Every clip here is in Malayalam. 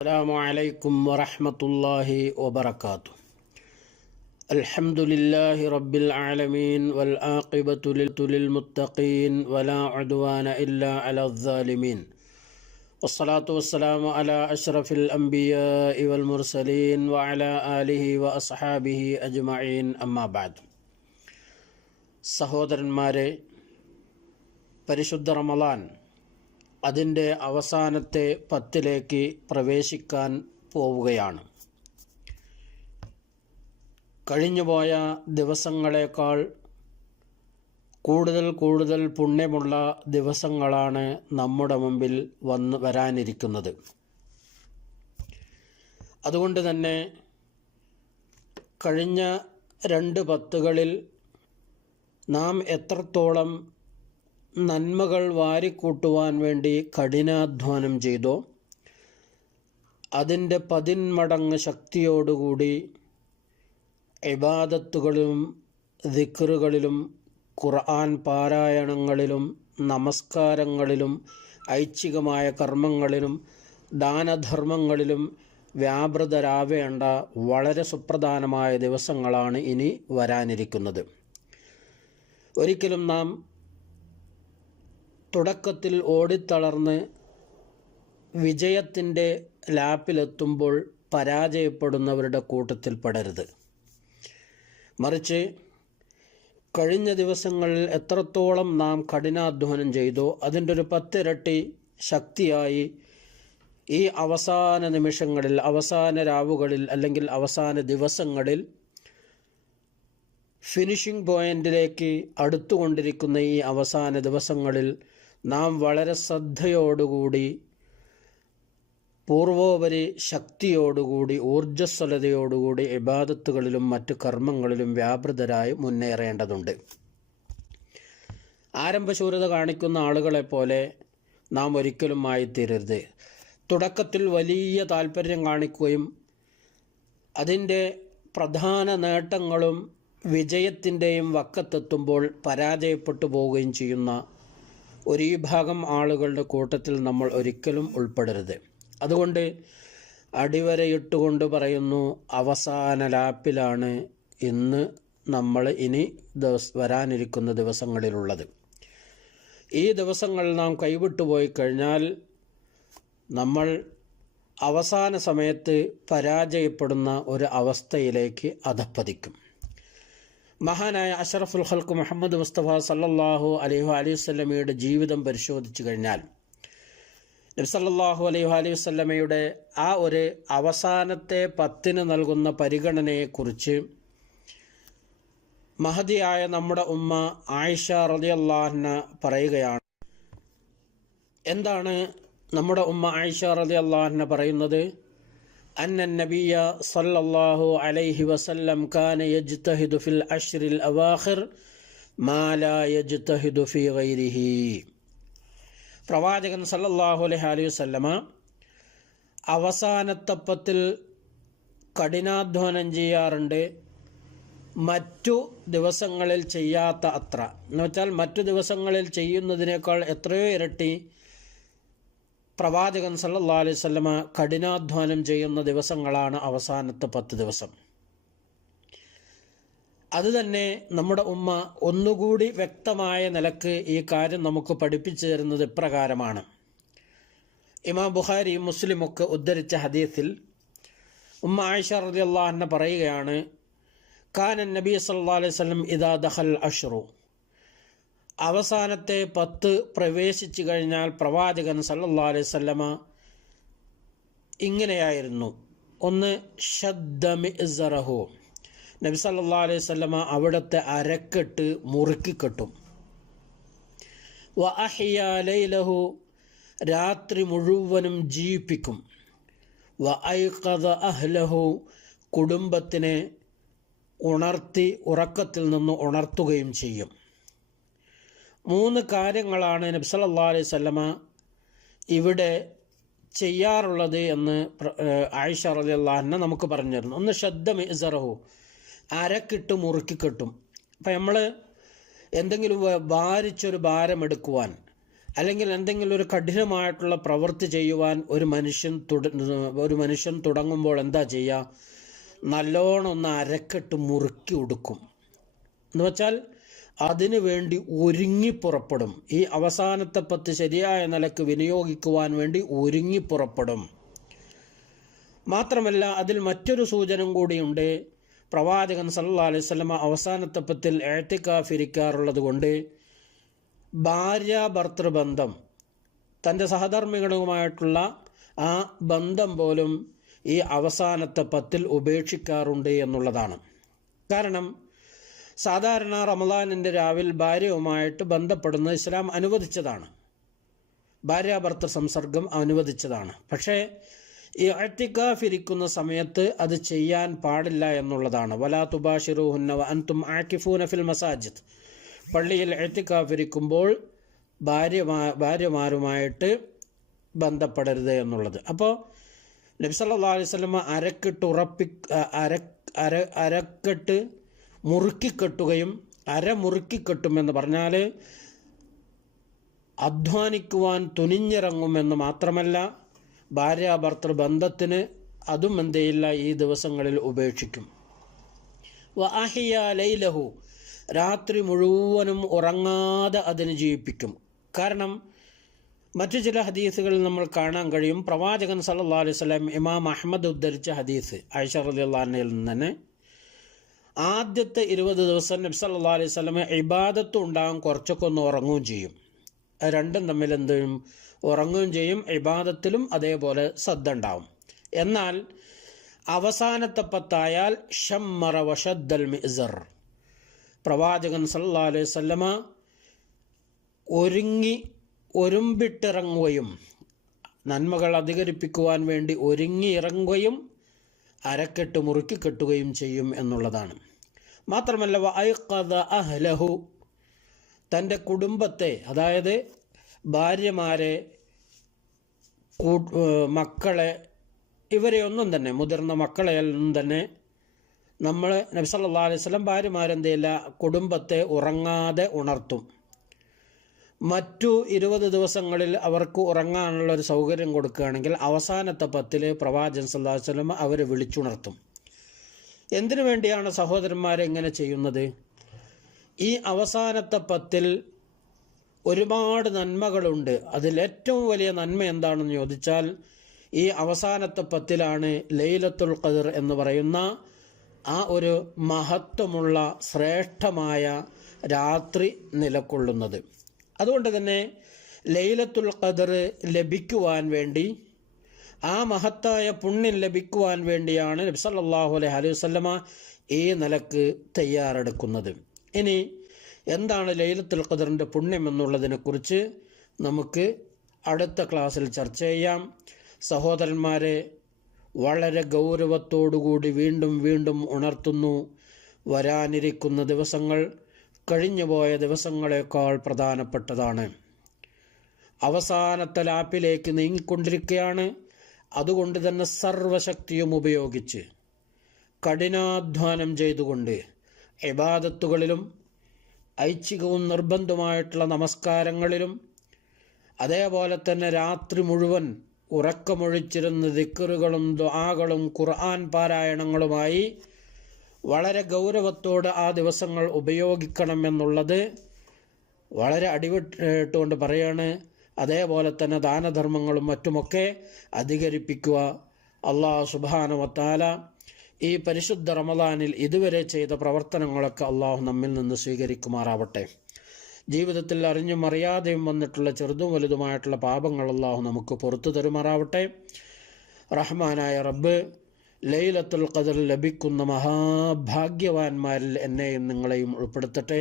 السلام عليكم ورحمة الله وبركاته. الحمد لله رب العالمين والعاقبة للمتقين ولا عدوان إلا على الظالمين والصلاة والسلام على أشرف الأنبياء والمرسلين وعلى آله وأصحابه أجمعين أما بعد. സഹോദരന്മാരെ, പരിശുദ്ധ റമളാൻ അതിൻ്റെ അവസാനത്തെ 10 പ്രവേശിക്കാൻ പോവുകയാണ്. കഴിഞ്ഞുപോയ ദിവസങ്ങളേക്കാൾ കൂടുതൽ പുണ്യമുള്ള ദിവസങ്ങളാണ് നമ്മുടെ മുമ്പിൽ വരാനിരിക്കുന്നത്. അതുകൊണ്ട് തന്നെ കഴിഞ്ഞ 2 പത്തുകളിൽ നാം എത്രത്തോളം നന്മകൾ വാരിക്കൂട്ടുവാൻ വേണ്ടി കഠിനാധ്വാനം ചെയ്തോ അതിൻ്റെ 10 മടങ്ങ് ശക്തിയോടുകൂടി ഇബാദത്തുകളിലും ദിക്റുകളിലും ഖുർആൻ പാരായണങ്ങളിലും നമസ്കാരങ്ങളിലും ഐച്ഛികമായ കർമ്മങ്ങളിലും ദാനധർമ്മങ്ങളിലും വ്യാപൃതരാവേണ്ട വളരെ സുപ്രധാനമായ ദിവസങ്ങളാണ് ഇനി വരാനിരിക്കുന്നത്. ഒരിക്കലും നാം തുടക്കത്തിൽ ഓടിത്തളർന്ന് വിജയത്തിൻ്റെ ലാപ്പിലെത്തുമ്പോൾ പരാജയപ്പെടുന്നവരുടെ കൂട്ടത്തിൽ പെടരുത്. മറിച്ച് കഴിഞ്ഞ ദിവസങ്ങളിൽ എത്രത്തോളം നാം കഠിനാധ്വാനം ചെയ്തോ അതിൻ്റെ ഒരു 10 ഇരട്ടി ശക്തിയായി ഈ അവസാന നിമിഷങ്ങളിൽ, അവസാന രാവുകളിൽ അല്ലെങ്കിൽ അവസാന ദിവസങ്ങളിൽ ഫിനിഷിംഗ് പോയിന്റിലേക്ക് അടുത്തുകൊണ്ടിരിക്കുന്ന ഈ അവസാന ദിവസങ്ങളിൽ നാം വളരെ ശ്രദ്ധയോടുകൂടി, പൂർവോപരി ശക്തിയോടുകൂടി, ഊർജ്ജസ്വലതയോടുകൂടി ഇബാദത്തുകളിലും മറ്റു കർമ്മങ്ങളിലും വ്യാപൃതരായി മുന്നേറേണ്ടതുണ്ട്. ആരംഭശൂരത കാണിക്കുന്ന ആളുകളെപ്പോലെ നാം ഒരിക്കലും ആയിത്തീരരുത്. തുടക്കത്തിൽ വലിയ താല്പര്യം കാണിക്കുകയും അതിൻ്റെ പ്രധാന നേട്ടങ്ങളും വിജയത്തിൻ്റെയും വക്കത്തെത്തുമ്പോൾ പരാജയപ്പെട്ടു പോവുകയും ചെയ്യുന്ന ഒരു വിഭാഗം ആളുകളുടെ കൂട്ടത്തിൽ നമ്മൾ ഒരിക്കലും ഉൾപ്പെടരുത്. അതുകൊണ്ട് അടിവരയിട്ടുകൊണ്ട് പറയുന്നു, അവസാന ലാപ്പിലാണ് ഇന്ന് നമ്മൾ ഇനി വരാനിരിക്കുന്ന ദിവസങ്ങളിലുള്ളത്. ഈ ദിവസങ്ങൾ നാം കൈവിട്ടുപോയി കഴിഞ്ഞാൽ നമ്മൾ അവസാന സമയത്ത് പരാജയപ്പെടുന്ന ഒരു അവസ്ഥയിലേക്ക് അധപ്പതിക്കും. മഹാനായ അഷ്റഫുൽ ഖൽഖ് മുഹമ്മദ് മുസ്തഫ സല്ലല്ലാഹു അലൈഹി വസല്ലമയുടെ ജീവിതം പരിശോധിച്ചു കഴിഞ്ഞാൽ നബി സല്ലല്ലാഹു അലൈഹി വസല്ലമയുടെ ആ ഒരു അവസാനത്തെ 10 നൽകുന്ന പരിഗണനയെക്കുറിച്ച് മഹദിയായ നമ്മുടെ ഉമ്മ ആയിഷ റളിയല്ലാഹു അൻഹ പറയുകയാണ്. എന്താണ് നമ്മുടെ ഉമ്മ ആയിഷ റളിയല്ലാഹു അൻഹ പറയുന്നത്? أن النبي صلى الله عليه وسلم كان يجتهد في العشر الأواخر ما لا يجتهد في غيره. പ്രവാചകൻ സല്ലല്ലാഹു അലൈഹി വസല്ലമ അവസാനത്തെ 10 കഠിനാധ്വാനം ചെയ്യാറുണ്ട്, മറ്റു ദിവസങ്ങളിൽ ചെയ്യാത്ത അത്ര. എന്നുവെച്ചാൽ മറ്റു ദിവസങ്ങളിൽ ചെയ്യുന്നതിനേക്കാൾ എത്രയോ ഇരട്ടി പ്രവാചകൻ സല്ലല്ലാഹു അലൈഹി വസല്ലമ കഠിനാധ്വാനം ചെയ്യുന്ന ദിവസങ്ങളാണ് അവസാനത്തെ 10 ദിവസം. അതുതന്നെ നമ്മുടെ ഉമ്മ ഒന്നുകൂടി വ്യക്തമായ നിലക്ക് ഈ കാര്യം നമുക്ക് പഠിപ്പിച്ചു തരുന്നത് ഇപ്രകാരമാണ്. ഇമാം ബുഖാരി മുസ്ലിമൊക്കെ ഉദ്ധരിച്ച ഹദീസിൽ ഉമ്മ ആയിഷ റളിയല്ലാഹു അൻഹ പറയുകയാണ്, കാന നബി സല്ലല്ലാഹു അലൈഹി വസല്ലം ഇദാ ദഖൽ അശ്റു, അവസാനത്തെ 10 പ്രവേശിച്ചു കഴിഞ്ഞാൽ പ്രവാചകൻ സല്ലല്ലാഹു അലൈഹി വസല്ലമ ഇങ്ങനെയായിരുന്നു. ഒന്ന്, ഷദ്ദ മിഅ്സറഹു, നബി സല്ലല്ലാഹു അലൈഹി വസല്ലമ അവിടുത്തെ അരക്കെട്ട് മുറുക്കിക്കെട്ടും. വ അഹ്യാ ലൈലഹു, രാത്രി മുഴുവനും ജീവിപ്പിക്കും. വ ഐഖദ അഹ്ലഹു, കുടുംബത്തിനെ ഉണർത്തി ഉറക്കത്തിൽ നിന്ന് ഉണർത്തുകയും ചെയ്യും. 3 കാര്യങ്ങളാണ് നബി സല്ലല്ലാഹു അലൈഹി വസല്ലമ ഇവിടെ ചെയ്യാറുള്ളത് എന്ന് ആയിഷ റളിയല്ലാഹു അൻഹ നമുക്ക് പറഞ്ഞു തരുന്നു. ഒന്ന്, ഷദ്ദ മിഅ്സറഹു, അരക്കിട്ട് മുറുക്കിക്കെട്ടും. അപ്പം നമ്മൾ എന്തെങ്കിലും ഭാരിച്ചൊരു ഭാരമെടുക്കുവാൻ അല്ലെങ്കിൽ എന്തെങ്കിലും ഒരു കഠിനമായിട്ടുള്ള പ്രവൃത്തി ചെയ്യുവാൻ ഒരു മനുഷ്യൻ തുടങ്ങുമ്പോൾ എന്താ ചെയ്യുക? നല്ലോണം ഒന്ന് അരക്കെട്ട് മുറുക്കി ഉടുക്കും. എന്ന് വെച്ചാൽ അതിനു വേണ്ടി ഒരുങ്ങി പുറപ്പെടും. ഈ അവസാനത്തെ 10 ശരിയായ നിലക്ക് വിനിയോഗിക്കുവാൻ വേണ്ടി ഒരുങ്ങി പുറപ്പെടും. മാത്രമല്ല അതിൽ മറ്റൊരു സൂചന കൂടിയുണ്ട്. പ്രവാചകൻ സല്ലല്ലാഹു അലൈഹി വസല്ലം അവസാനത്തെ 10 ഇഅ്തികാഫ് ഇരിക്കാറുള്ളത് കൊണ്ട് ഭാര്യാഭർത്തൃബന്ധം, തൻ്റെ സഹധർമ്മികളുമായിട്ടുള്ള ആ ബന്ധം പോലും ഈ അവസാനത്തെ 10 ഉപേക്ഷിക്കാറുണ്ട് എന്നുള്ളതാണ്. കാരണം സാധാരണ റമദാനിൻ്റെ രാവിൽ ഭാര്യയുമായിട്ട് ബന്ധപ്പെടുന്നത് ഇസ്ലാം അനുവദിച്ചതാണ്, ഭാര്യാഭർത്തൃ സംസർഗം അനുവദിച്ചതാണ്. പക്ഷേ ഈ ഇഅ്തികാഫ് ഇരിക്കുന്ന സമയത്ത് അത് ചെയ്യാൻ പാടില്ല എന്നുള്ളതാണ്. വലാ തുബാശിറൂഹുന്ന വഅൻതും ആകിഫൂന ഫിൽ മസാജിദ്, പള്ളിയിൽ ഇഅ്തികാഫ് ഇരിക്കുമ്പോൾ ഭാര്യമാരുമായിട്ട് ബന്ധപ്പെടരുത് എന്നുള്ളത്. അപ്പോൾ നബി സല്ലല്ലാഹു അലൈഹി വസല്ലം അരക്കെട്ട് മുറുക്കിക്കെട്ടുകയും, മുറുക്കിക്കെട്ടുമെന്ന് പറഞ്ഞാൽ അധ്വാനിക്കുവാൻ തുനിഞ്ഞിറങ്ങുമെന്ന് മാത്രമല്ല, ഭാര്യാഭർത്തൃ ബന്ധത്തിന് അതും എന്തെയില്ല, ഈ ദിവസങ്ങളിൽ ഉപേക്ഷിക്കും. വഅഹിയ ലൈലഹു, രാത്രി മുഴുവനും ഉറങ്ങാതെ അതിന് ജീവിപ്പിക്കും. കാരണം മറ്റു ചില ഹദീസുകളിൽ നമ്മൾ കാണാൻ കഴിയും, പ്രവാചകൻ സല്ലല്ലാഹു അലൈഹി വസല്ലം ഇമാം അഹ്മദ് ഉദ്ധരിച്ച ഹദീസ് ആയിഷ റളിയല്ലാഹു അൻഹയിൽ നിന്ന് തന്നെ, ആദ്യത്തെ 20 ദിവസം നബി സല്ലല്ലാഹു അലൈഹി വസല്ലം ഇബാദത്തും ഉണ്ടാകും, കുറച്ചൊക്കെ ഒന്ന് ഉറങ്ങുകയും ചെയ്യും. രണ്ടും തമ്മിൽ എന്തും ഉറങ്ങുകയും ചെയ്യും, ഇബാദത്തിലും അതേപോലെ ശ്രദ്ധ ഉണ്ടാവും. എന്നാൽ അവസാനത്തെ 10 ആയാൽ ഷമ്മറ വഷദ്ദൽ മിഅ്സർ, പ്രവാചകൻ സല്ലല്ലാഹു അലൈഹി വസല്ലമ ഒരുമ്പിട്ടിറങ്ങുകയും നന്മകൾ അധികരിപ്പിക്കുവാൻ വേണ്ടി ഒരുങ്ങി ഇറങ്ങുകയും അരക്കെട്ട് മുറുക്കിക്കെട്ടുകയും ചെയ്യും എന്നുള്ളതാണ്. മാത്രമല്ല വഅയ്ഖദ അഹ്ലഹു, തൻ്റെ കുടുംബത്തെ, അതായത് ഭാര്യമാരെ, മക്കളെ, ഇവരെയൊന്നും തന്നെ, മുതിർന്ന മക്കളെയൊന്നും തന്നെ നമ്മൾ നബി സല്ലല്ലാഹു അലൈഹി വസല്ലം ഭാര്യമാരെന്തെയില്ല, കുടുംബത്തെ ഉറങ്ങാതെ ഉണർത്തും. മറ്റു 20 ദിവസങ്ങളിൽ അവർക്ക് ഉറങ്ങാനുള്ള ഒരു സൗകര്യം കൊടുക്കുകയാണെങ്കിൽ അവസാനത്തെ 10 പ്രവാചകൻ സല്ലല്ലാഹു അലൈഹി വസല്ലം അവരെ വിളിച്ചുണർത്തും. എന്തിനു വേണ്ടിയാണ് സഹോദരന്മാരെ ഇങ്ങനെ ചെയ്യുന്നത്? ഈ അവസാനത്തെ 10 ഒരുപാട് നന്മകളുണ്ട്. അതിലേറ്റവും വലിയ നന്മ എന്താണെന്ന് ചോദിച്ചാൽ, ഈ അവസാനത്തെ 10 ലൈലത്തുൽ ഖദ്ർ എന്ന് പറയുന്ന ആ ഒരു മഹത്വമുള്ള ശ്രേഷ്ഠമായ രാത്രി നിലകൊള്ളുന്നത്. അതുകൊണ്ട് തന്നെ ലൈലത്തുൽ ഖദ്ർ ലഭിക്കുവാൻ വേണ്ടി, ആ മഹത്തായ പുണ്യം ലഭിക്കുവാൻ വേണ്ടിയാണ് നബി സല്ലല്ലാഹു അലൈഹി വസല്ലമ ഈ നിലക്ക് തയ്യാറെടുക്കുന്നത്. ഇനി എന്താണ് ലൈലത്തുൽ ഖദ്റിൻ്റെ പുണ്യം എന്നുള്ളതിനെക്കുറിച്ച് നമുക്ക് അടുത്ത ക്ലാസ്സിൽ ചർച്ച ചെയ്യാം. സഹോദരന്മാരെ, വളരെ ഗൗരവത്തോടുകൂടി വീണ്ടും വീണ്ടും ഉണർത്തുന്നു, വരാനിരിക്കുന്ന ദിവസങ്ങൾ കഴിഞ്ഞുപോയ ദിവസങ്ങളെക്കാൾ പ്രധാനപ്പെട്ടതാണ്. അവസാനത്തെ ലാപ്പിലേക്ക് നീങ്ങിക്കൊണ്ടിരിക്കുകയാണ്. അതുകൊണ്ട് തന്നെ സർവശക്തിയും ഉപയോഗിച്ച് കഠിനാധ്വാനം ചെയ്തുകൊണ്ട് ഇബാദത്തുകളിലും ഐച്ഛികവും നിർബന്ധമായിട്ടുള്ള നമസ്കാരങ്ങളിലും, അതേപോലെ തന്നെ രാത്രി മുഴുവൻ ഉറക്കമൊഴിച്ചിരുന്ന ദിക്റുകളും ദുആകളും ഖുർആൻ പാരായണങ്ങളുമായി വളരെ ഗൗരവത്തോടെ ആ ദിവസങ്ങൾ ഉപയോഗിക്കണമെന്നുള്ളത് വളരെ അടിവിട്ടുകൊണ്ട് പറയാണ്. അതേപോലെ തന്നെ ദാനധർമ്മങ്ങളും മറ്റുമൊക്കെ അധികരിപ്പിക്കുക. അല്ലാഹു സുബ്ഹാനഹു വ തആല ഈ പരിശുദ്ധ റമദാനിൽ ഇതുവരെ ചെയ്ത പ്രവർത്തനങ്ങളൊക്കെ അള്ളാഹു നമ്മിൽ നിന്ന് സ്വീകരിക്കുമാറാവട്ടെ. ജീവിതത്തിൽ അറിഞ്ഞും അറിയാതെയും വന്നിട്ടുള്ള ചെറുതും വലുതുമായിട്ടുള്ള പാപങ്ങൾ അള്ളാഹു നമുക്ക് പുറത്തു തരുമാറാവട്ടെ. റഹ്മാനായ റബ്ബ് ലൈലത്തുൽ ഖദ്ർ ലഭിക്കുന്ന മഹാഭാഗ്യവാന്മാരിൽ എന്നെയും നിങ്ങളെയും ഉൾപ്പെടുത്തട്ടെ.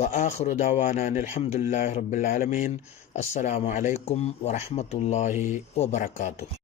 വആഖിറു ദഅവാനാ അൽഹംദുലില്ലാഹി റബ്ബിൽ ആലമീൻ. അസ്സലാമു അലൈക്കും വറഹ്മത്തുള്ളാഹി വബറകാതുഹു.